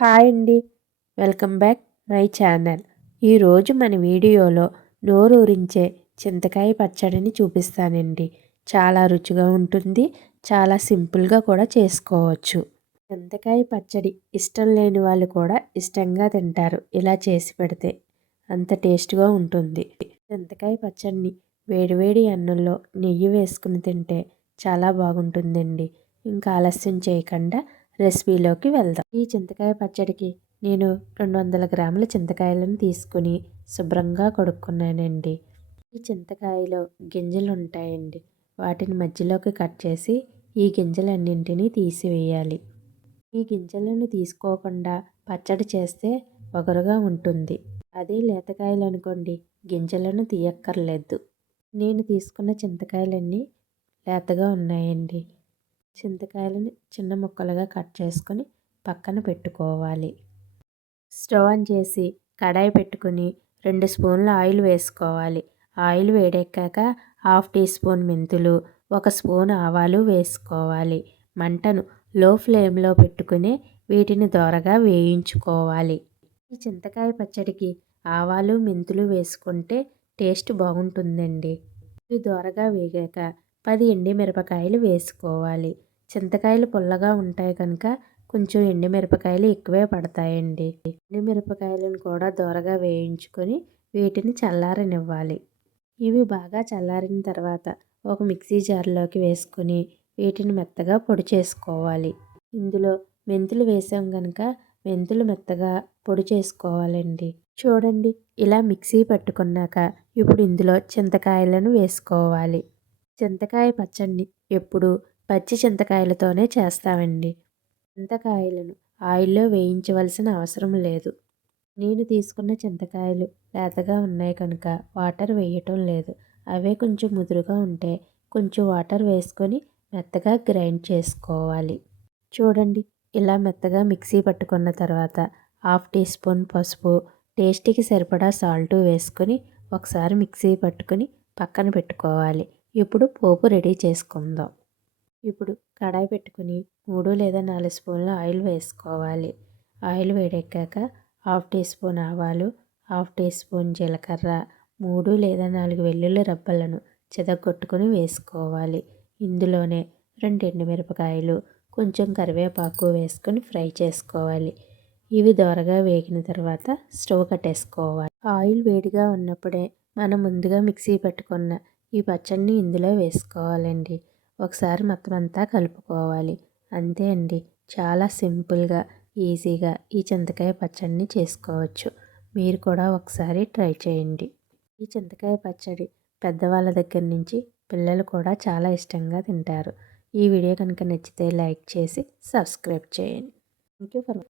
Hi అండి, welcome back my channel. ఈరోజు మన వీడియోలో నోరూరించే చింతకాయ పచ్చడిని చూపిస్తానండి. చాలా రుచిగా ఉంటుంది, చాలా సింపుల్గా కూడా చేసుకోవచ్చు. చింతకాయ పచ్చడి ఇష్టం లేని వాళ్ళు కూడా ఇష్టంగా తింటారు. ఇలా చేసి పెడితే అంత టేస్ట్గా ఉంటుంది. చింతకాయ పచ్చడిని వేడివేడి అన్నంలో నెయ్యి వేసుకుని తింటే చాలా బాగుంటుందండి. ఇంకా ఆలస్యం చేయకుండా రెసిపీలోకి వెళ్దాం. ఈ చింతకాయ పచ్చడికి నేను 200 గ్రాముల చింతకాయలను తీసుకుని శుభ్రంగా కడుక్కున్నానండి. ఈ చింతకాయలో గింజలు ఉంటాయండి. వాటిని మధ్యలోకి కట్ చేసి ఈ గింజలన్నింటినీ తీసివేయాలి. ఈ గింజలను తీసుకోకుండా పచ్చడి చేస్తే వగరుగా ఉంటుంది. అదే లేతకాయలు అనుకోండి, గింజలను తీయక్కర్లేదు. నేను తీసుకున్న చింతకాయలన్నీ లేతగా ఉన్నాయండి. చింతకాయలను చిన్న ముక్కలుగా కట్ చేసుకొని పక్కన పెట్టుకోవాలి. స్టవ్ ఆన్ చేసి కడాయి పెట్టుకుని 2 స్పూన్ల ఆయిల్ వేసుకోవాలి. ఆయిల్ వేడెక్కాక 1/2 టీ స్పూన్ మెంతులు, 1 స్పూన్ ఆవాలు వేసుకోవాలి. మంటను లో ఫ్లేమ్లో పెట్టుకుని వీటిని దోరగా వేయించుకోవాలి. ఈ చింతకాయ పచ్చడికి ఆవాలు మెంతులు వేసుకుంటే టేస్ట్ బాగుంటుందండి. ఇవి దోరగా వేగాక 10 ఎండుమిరపకాయలు వేసుకోవాలి. చింతకాయలు పుల్లగా ఉంటాయి కనుక కొంచెం ఎండుమిరపకాయలు ఎక్కువే పడతాయండి. ఎండుమిరపకాయలను కూడా దోరగా వేయించుకొని వీటిని చల్లారనివ్వాలి. ఇవి బాగా చల్లారిన తర్వాత ఒక మిక్సీ జార్లోకి వేసుకొని వీటిని మెత్తగా పొడి చేసుకోవాలి. ఇందులో మెంతులు వేసాం కనుక మెంతులు మెత్తగా పొడి చేసుకోవాలండి. చూడండి, ఇలా మిక్సీ పట్టుకున్నాక ఇప్పుడు ఇందులో చింతకాయలను వేసుకోవాలి. చింతకాయ పచ్చడిని ఎప్పుడు పచ్చి చింతకాయలతోనే చేస్తామండి. చింతకాయలను ఆయిల్లో వేయించవలసిన అవసరం లేదు. నేను తీసుకున్న చింతకాయలు లేతగా ఉన్నాయి కనుక వాటర్ వేయటం లేదు. అవే కొంచెం ముదురుగా ఉంటే కొంచెం వాటర్ వేసుకొని మెత్తగా గ్రైండ్ చేసుకోవాలి. చూడండి, ఇలా మెత్తగా మిక్సీ పట్టుకున్న తర్వాత 1/2 టీ స్పూన్ పసుపు, టేస్ట్కి సరిపడా సాల్ట్ వేసుకొని ఒకసారి మిక్సీ పట్టుకొని పక్కన పెట్టుకోవాలి. ఇప్పుడు పోపు రెడీ చేసుకుందాం. ఇప్పుడు కడాయి పెట్టుకుని 3 లేదా 4 స్పూన్ల ఆయిల్ వేసుకోవాలి. ఆయిల్ వేడెక్కాక 1/2 టీ స్పూన్ ఆవాలు, 1/2 టీ స్పూన్ జీలకర్ర, 3 లేదా 4 వెల్లుల్లి రబ్బలను చితగొట్టుకుని వేసుకోవాలి. ఇందులోనే 2 ఎండుమిరపకాయలు, కొంచెం కరివేపాకు వేసుకొని ఫ్రై చేసుకోవాలి. ఇవి దోరగా వేగిన తర్వాత స్టవ్ కట్టేసుకోవాలి. ఆయిల్ వేడిగా ఉన్నప్పుడే మనం ముందుగా మిక్సీ పెట్టుకున్న ఈ పచ్చడిని ఇందులో వేసుకోవాలండి. ఒకసారి మొత్తం అంతా కలుపుకోవాలి. అంతే అండి, చాలా సింపుల్గా ఈజీగా ఈ చింతకాయ పచ్చడిని చేసుకోవచ్చు. మీరు కూడా ఒకసారి ట్రై చేయండి. ఈ చింతకాయ పచ్చడి పెద్దవాళ్ళ దగ్గర నుంచి పిల్లలు కూడా చాలా ఇష్టంగా తింటారు. ఈ వీడియో కనుక నచ్చితే లైక్ చేసి సబ్స్క్రైబ్ చేయండి. Thank you for